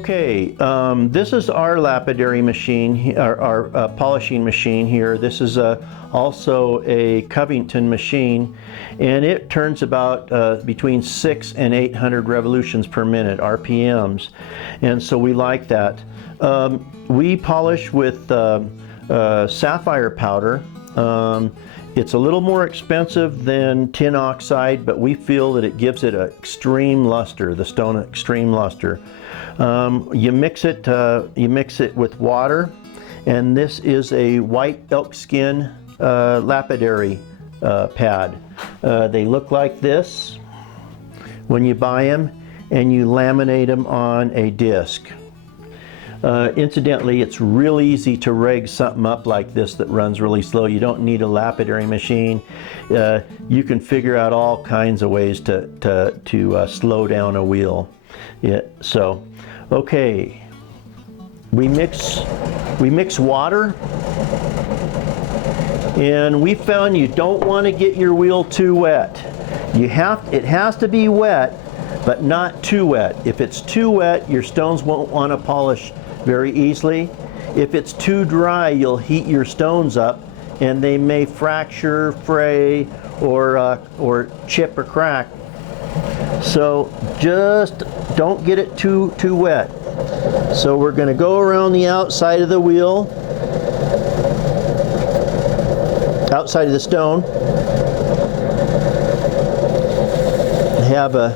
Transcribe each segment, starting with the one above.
Okay, this is our lapidary machine, our polishing machine here. This is also a Covington machine, and it turns about between 600 and 800 revolutions per minute, RPMs, and so we like that. We polish with sapphire powder. It's a little more expensive than tin oxide, but we feel that it gives it an extreme luster, the stone extreme luster. You mix it with water, and this is a white elkskin lapidary pad. They look like this when you buy them, and you laminate them on a disc. Incidentally, it's real easy to rig something up like this that runs really slow. You don't need a lapidary machine. You can figure out all kinds of ways to slow down a wheel. Yeah, so, okay, we mix water, and we found you don't want to get your wheel too wet. It has to be wet, but not too wet. If it's too wet, your stones won't want to polish very easily. If it's too dry, you'll heat your stones up and they may fracture, fray, or chip or crack. So just don't get it too wet. So we're going to go around the outside of the wheel, outside of the stone. Have a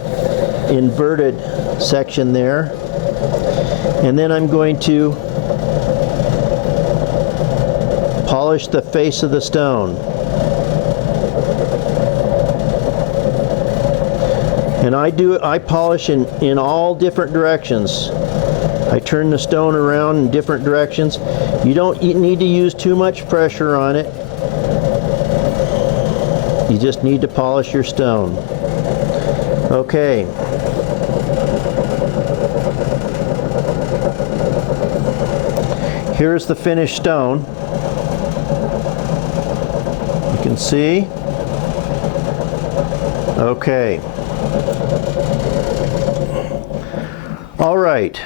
inverted section there. And then I'm going to polish the face of the stone. And I polish in all different directions. I turn the stone around in different directions. You don't need to use too much pressure on it. You just need to polish your stone. Okay. Here's the finished stone. You can see. Okay. All right.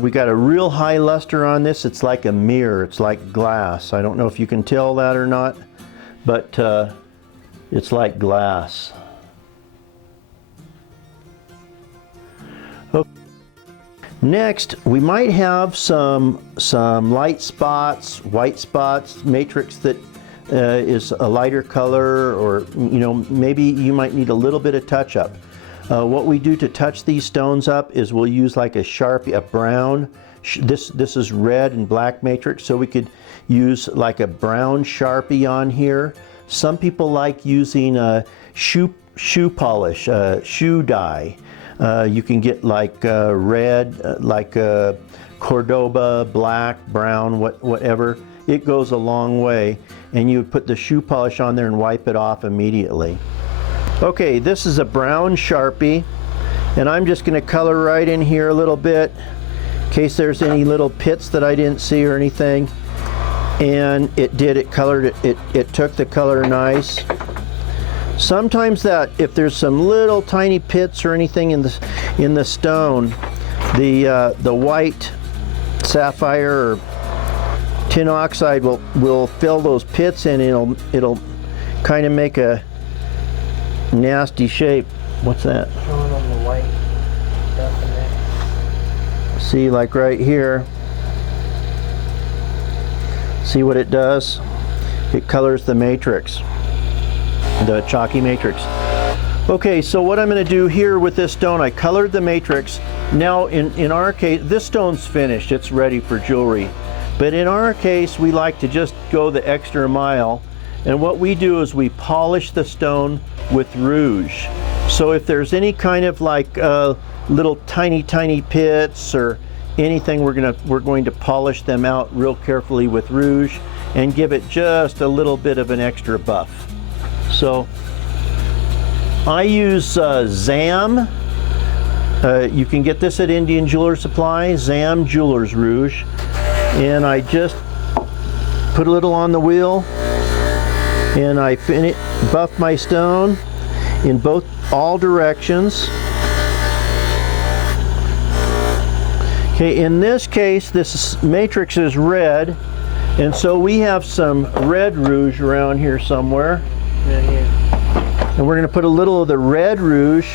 We got a real high luster on this. It's like a mirror. It's like glass. I don't know if you can tell that or not, but it's like glass. Okay. Next, we might have some light spots, white spots, matrix that is a lighter color, or maybe you might need a little bit of touch up. What we do to touch these stones up is we'll use like a Sharpie, a brown. This is red and black matrix, so we could use like a brown Sharpie on here. Some people like using a shoe polish, shoe dye. You can get like red, like Cordoba, black, brown, whatever. It goes a long way. And you would put the shoe polish on there and wipe it off immediately. Okay, this is a brown Sharpie. And I'm just going to color right in here a little bit, in case there's any little pits that I didn't see or anything. And it colored it. It took the color nice. Sometimes if there's some little tiny pits or anything in the stone, the white sapphire or tin oxide will fill those pits in. It'll kind of make a nasty shape. What's that? Showing on the white stuff in there. See, like right here. See what it does? It colors the matrix. The chalky matrix. Okay, so what I'm going to do here with this stone, I colored the matrix. Now in our case, this stone's finished, it's ready for jewelry. But in our case, we like to just go the extra mile, and what we do is we polish the stone with rouge. So if there's any kind of like little tiny pits or anything, we're going to polish them out real carefully with rouge and give it just a little bit of an extra buff. So I use Zam. You can get this at Indian Jeweler Supply, Zam Jeweler's Rouge. And I just put a little on the wheel, and I buff my stone in all directions. Okay, Okay, in this case, this matrix is red, and so we have some red rouge around here somewhere. Right here. And we're going to put a little of the red rouge,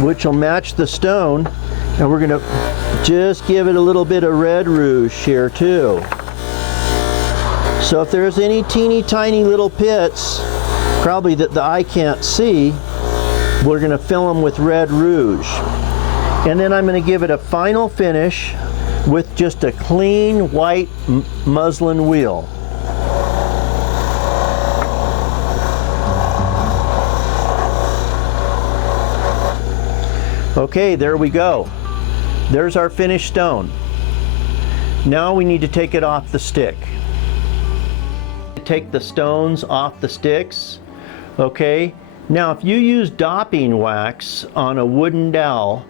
which will match the stone, and we're going to just give it a little bit of red rouge here too. So if there's any teeny tiny little pits, probably that the eye can't see, we're going to fill them with red rouge. And then I'm going to give it a final finish with just a clean white muslin wheel. Okay, there we go. There's our finished stone. Now we need to take it off the stick. Take the stones off the sticks. Okay, now if you use dopping wax on a wooden dowel,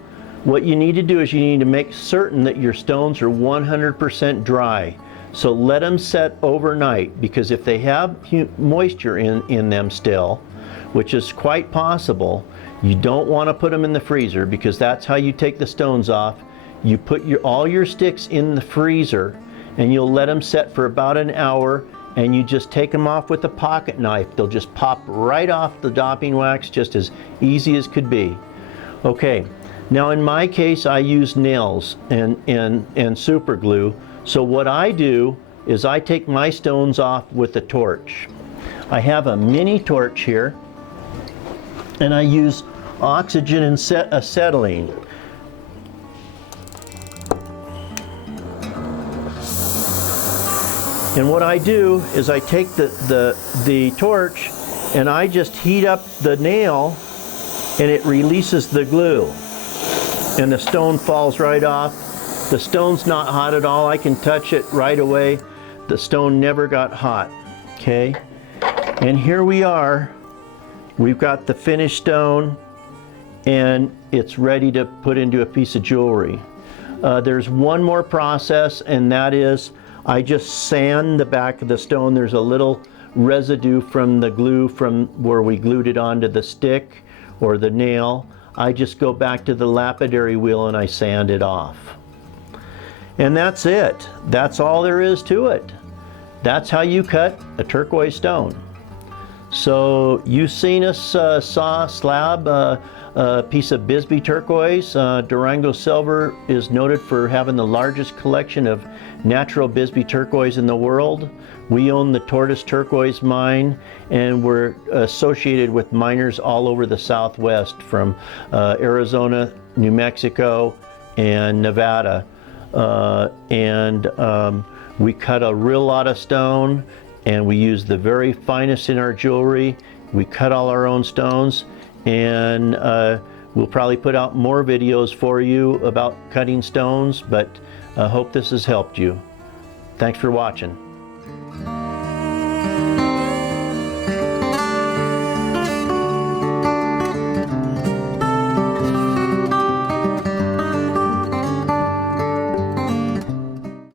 what you need to do is you need to make certain that your stones are 100% dry. So let them set overnight, because if they have moisture in them still, which is quite possible, you don't want to put them in the freezer, because that's how you take the stones off. You put all your sticks in the freezer and you'll let them set for about an hour, and you just take them off with a pocket knife. They'll just pop right off the dopping wax, just as easy as could be. Okay, now in my case I use nails and super glue. So what I do is I take my stones off with a torch. I have a mini torch here, and I use oxygen and acetylene. And what I do is I take the torch and I just heat up the nail, and it releases the glue. And the stone falls right off. The stone's not hot at all. I can touch it right away. The stone never got hot. Okay? And here we are. We've got the finished stone, and it's ready to put into a piece of jewelry. There's one more process, and that is I just sand the back of the stone. There's a little residue from the glue from where we glued it onto the stick or the nail. I just go back to the lapidary wheel and I sand it off. And that's it. That's all there is to it. That's how you cut a turquoise stone. So you've seen us saw, slab a piece of Bisbee turquoise. Durango Silver is noted for having the largest collection of natural Bisbee turquoise in the world. We own the Tortoise Turquoise mine, and we're associated with miners all over the Southwest, from Arizona, New Mexico, and Nevada. We cut a real lot of stone, and we use the very finest in our jewelry. We cut all our own stones, and we'll probably put out more videos for you about cutting stones, but I hope this has helped you. Thanks for watching.